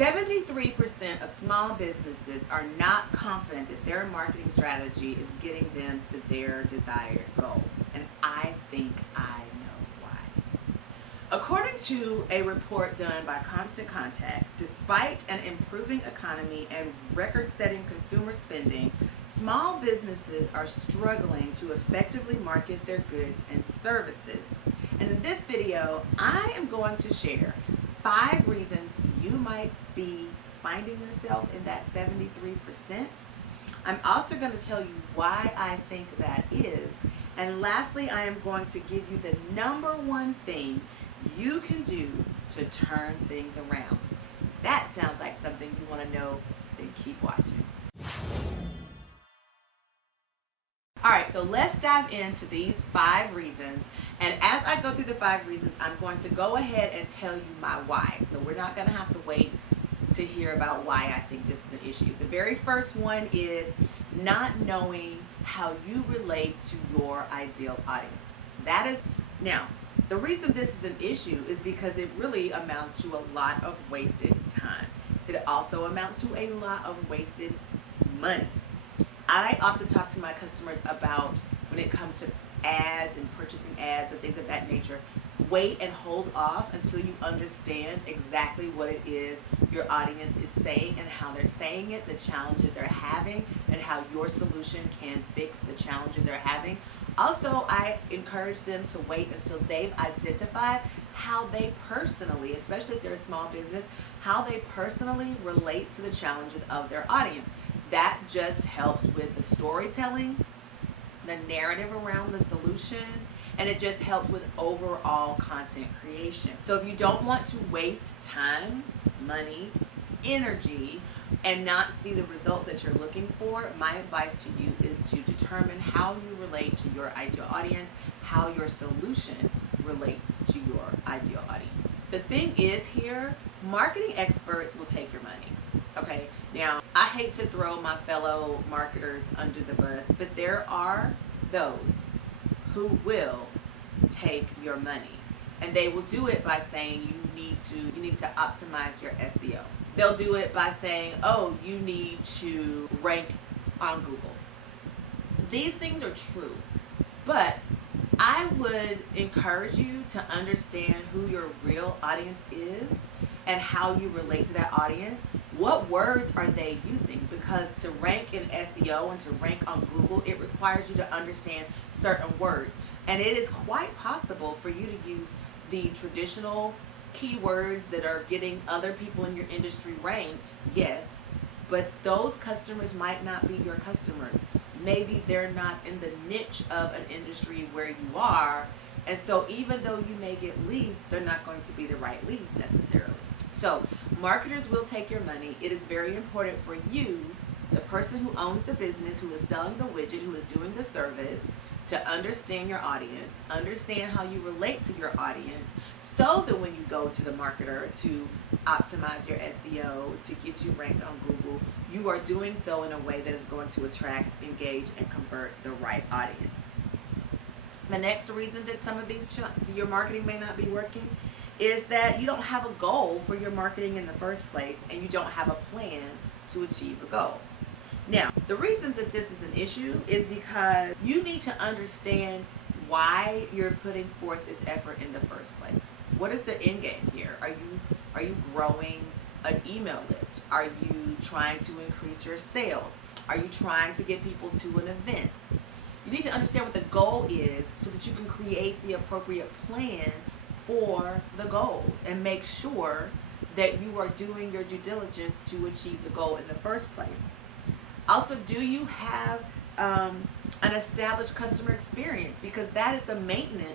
73% of small businesses are not confident that their marketing strategy is getting them to their desired goal. And I think I know why. According to a report done by Constant Contact, despite an improving economy and record-setting consumer spending, small businesses are struggling to effectively market their goods and services. And in this video, I am going to share 5 reasons you might be finding yourself in that 73%. I'm also going to tell you why I think that is. And lastly, I am going to give you the #1 thing you can do to turn things around. That sounds like something you want to know, then keep watching. Alright, so let's dive into these 5 reasons, and as I go through the 5 reasons, I'm going to go ahead and tell you my why. So we're not going to have to wait to hear about why I think this is an issue. The very first one is not knowing how you relate to your ideal audience. Now, the reason this is an issue is because it really amounts to a lot of wasted time. It also amounts to a lot of wasted money. I often talk to my customers about, when it comes to ads and purchasing ads and things of that nature, wait and hold off until you understand exactly what it is your audience is saying and how they're saying it, the challenges they're having, and how your solution can fix the challenges they're having. Also, I encourage them to wait until they've identified how they personally, especially if they're a small business, how they personally relate to the challenges of their audience. That just helps with the storytelling, the narrative around the solution, and it just helps with overall content creation. So if you don't want to waste time, money, energy, and not see the results that you're looking for, my advice to you is to determine how you relate to your ideal audience, how your solution relates to your ideal audience. The thing is here, marketing experts will take your money. Okay, now I hate to throw my fellow marketers under the bus, but there are those who will take your money, and they will do it by saying you need to optimize your SEO. They'll do it by saying, oh, you need to rank on Google. These things are true, but I would encourage you to understand who your real audience is and how you relate to that audience. What words are they using? Because to rank in SEO and to rank on Google, it requires you to understand certain words. And it is quite possible for you to use the traditional keywords that are getting other people in your industry ranked, yes, but those customers might not be your customers. Maybe they're not in the niche of an industry where you are, and so even though you may get leads, they're not going to be the right leads necessarily. So marketers will take your money. It is very important for you, the person who owns the business, who is selling the widget, who is doing the service, to understand your audience, understand how you relate to your audience, so that when you go to the marketer to optimize your SEO, to get you ranked on Google, you are doing so in a way that is going to attract, engage, and convert the right audience. The next reason that some of your marketing may not be working is that you don't have a goal for your marketing in the first place, and you don't have a plan to achieve the goal. Now, the reason that this is an issue is because you need to understand why you're putting forth this effort in the first place. What is the end game here? Are you growing an email list? Are you trying to increase your sales? Are you trying to get people to an event? You need to understand what the goal is so that you can create the appropriate plan for the goal and make sure that you are doing your due diligence to achieve the goal in the first place. Also, do you have an established customer experience? Because that is the maintenance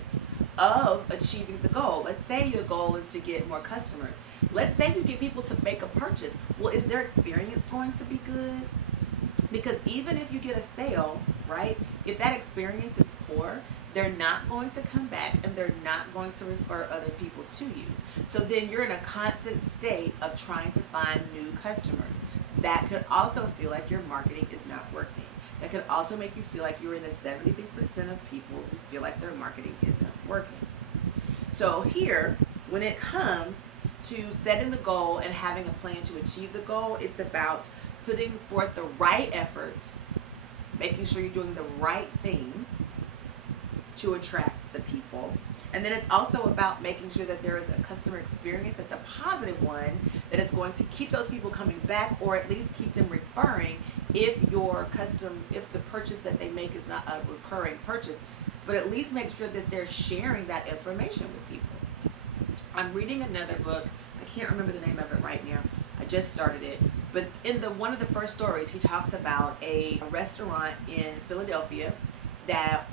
of achieving the goal. Let's say your goal is to get more customers. Let's say you get people to make a purchase. Well, is their experience going to be good? Because even if you get a sale, right, if that experience is poor, they're not going to come back and they're not going to refer other people to you. So then you're in a constant state of trying to find new customers. That could also feel like your marketing is not working. That could also make you feel like you're in the 73% of people who feel like their marketing isn't working. So here, when it comes to setting the goal and having a plan to achieve the goal. It's about putting forth the right effort, making sure you're doing the right things to attract the people. And then it's also about making sure that there is a customer experience that's a positive one, that is going to keep those people coming back, or at least keep them referring if if the purchase that they make is not a recurring purchase, but at least make sure that they're sharing that information with people. I'm reading another book. I can't remember the name of it right now. I just started it. But in one of the first stories, he talks about a restaurant in Philadelphia that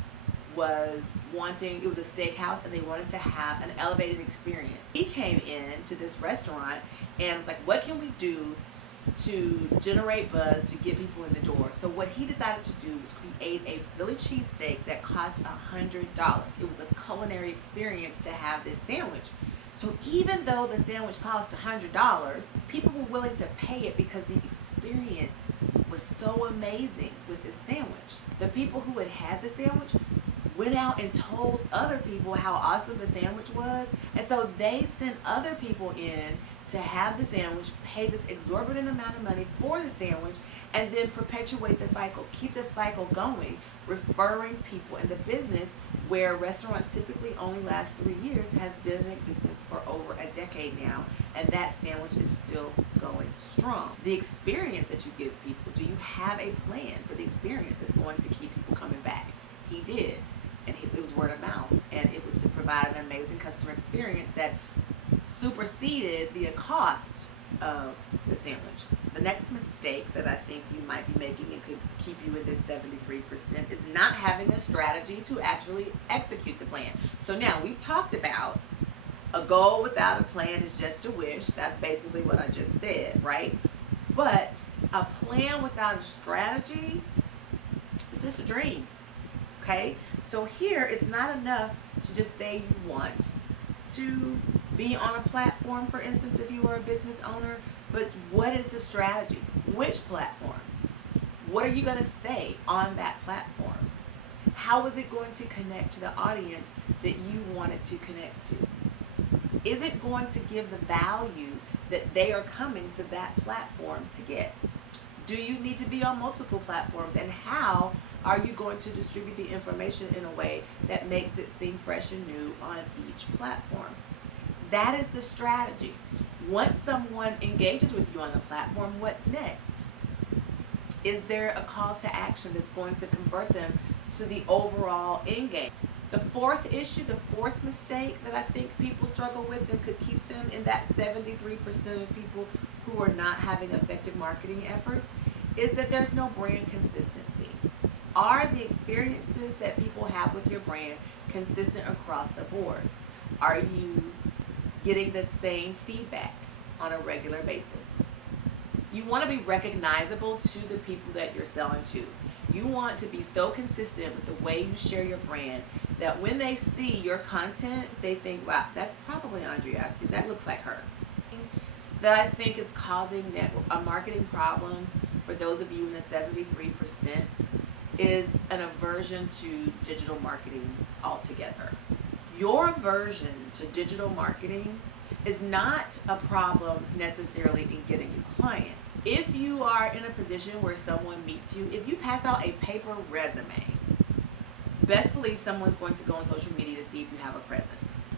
was it was a steakhouse, and they wanted to have an elevated experience. He came in to this restaurant and was like, what can we do to generate buzz to get people in the door? So what he decided to do was create a Philly cheesesteak that cost $100. It was a culinary experience to have this sandwich. So even though the sandwich cost $100, people were willing to pay it because the experience was so amazing with this sandwich. The people who had the sandwich went out and told other people how awesome the sandwich was, and so they sent other people in to have the sandwich, pay this exorbitant amount of money for the sandwich, and then perpetuate the cycle, keep the cycle going, referring people. And the business, where restaurants typically only last 3 years, has been in existence for over a decade now, and that sandwich is still going strong. The experience that you give people, do you have a plan for the experience that's going to keep people coming back? He did, and it was word of mouth, and it was to provide an amazing customer experience that superseded the cost of the sandwich. The next mistake that I think you might be making and could keep you in this 73% is not having a strategy to actually execute the plan. So now we've talked about a goal without a plan is just a wish. That's basically what I just said, right? But a plan without a strategy is just a dream, okay? So here, it's not enough to just say you want to be on a platform, for instance, if you are a business owner, but what is the strategy? Which platform? What are you going to say on that platform? How is it going to connect to the audience that you want it to connect to? Is it going to give the value that they are coming to that platform to get? Do you need to be on multiple platforms, and how are you going to distribute the information in a way that makes it seem fresh and new on each platform? That is the strategy. Once someone engages with you on the platform, what's next? Is there a call to action that's going to convert them to the overall end game? The fourth issue, the fourth mistake that I think people struggle with and could keep them in that 73% of people who are not having effective marketing efforts, is that there's no brand consistency. Are the experiences that people have with your brand consistent across the board? Are you getting the same feedback on a regular basis? You want to be recognizable to the people that you're selling to. You want to be so consistent with the way you share your brand that when they see your content, they think, wow, that's probably Andrea. I've seen that, looks like her. That I think is causing marketing problems for those of you in the 73% is an aversion to digital marketing altogether. Your aversion to digital marketing is not a problem necessarily in getting you clients. If you are in a position where someone meets you, if you pass out a paper resume, best believe someone's going to go on social media to see if you have a presence.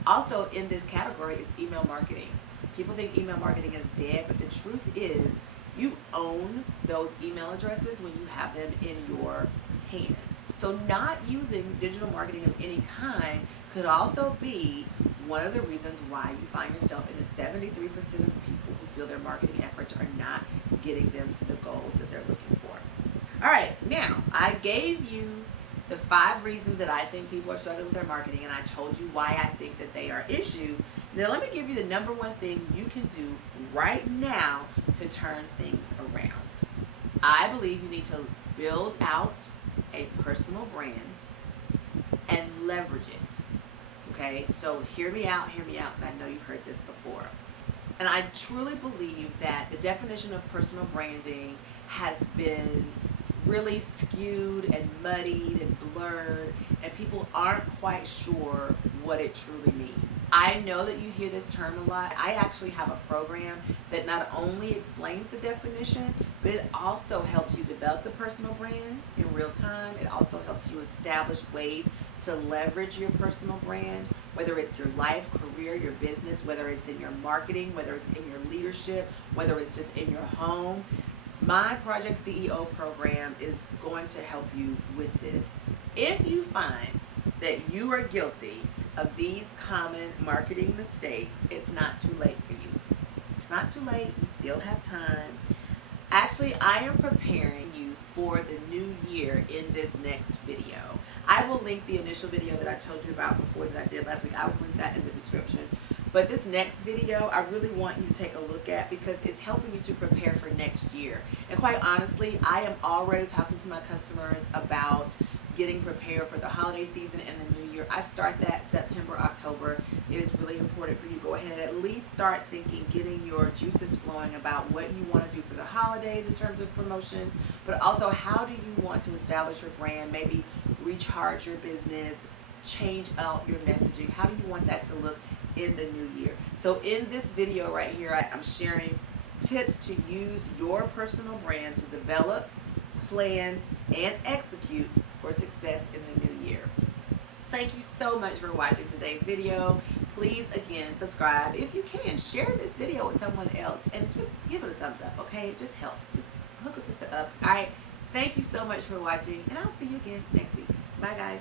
Also in this category is email marketing. People think email marketing is dead, but the truth is you own those email addresses when you have them in your hands. So not using digital marketing of any kind could also be one of the reasons why you find yourself in the 73% of people who feel their marketing efforts are not getting them to the goals that they're looking for. All right, now I gave you the 5 reasons that I think people are struggling with their marketing, and I told you why I think that they are issues. Now let me give you the number one thing you can do right now to turn things around. I believe you need to build out a personal brand and leverage it. Okay, so hear me out, because I know you've heard this before. And I truly believe that the definition of personal branding has been really skewed and muddied and blurred, and people aren't quite sure what it truly means. I know that you hear this term a lot. I actually have a program that not only explains the definition, but it also helps you develop the personal brand in real time. It also helps you establish ways to leverage your personal brand, whether it's your life, career, your business, whether it's in your marketing, whether it's in your leadership, whether it's just in your home. My Project CEO program is going to help you with this. If you find that you are guilty of these common marketing mistakes, it's not too late for you. It's not too late. You still have time. Actually, I am preparing you for the new year in this next video. I will link the initial video that I told you about before that I did last week. I will link that in the description. But this next video, I really want you to take a look at because it's helping you to prepare for next year. And quite honestly, I am already talking to my customers about getting prepared for the holiday season and the new year. I start that September, October. It is really important for you to go ahead and at least start thinking, getting your juices flowing about what you want to do for the holidays in terms of promotions, but also how do you want to establish your brand, maybe recharge your business, change out your messaging. How do you want that to look in the new year? So in this video right here, I'm sharing tips to use your personal brand to develop, plan, and execute for success in the new year. Thank you so much for watching today's video. Please, again, subscribe. If you can, share this video with someone else and give it a thumbs up, okay? It just helps. Just hook a sister up. All right. Thank you so much for watching, and I'll see you again next week. Bye, guys.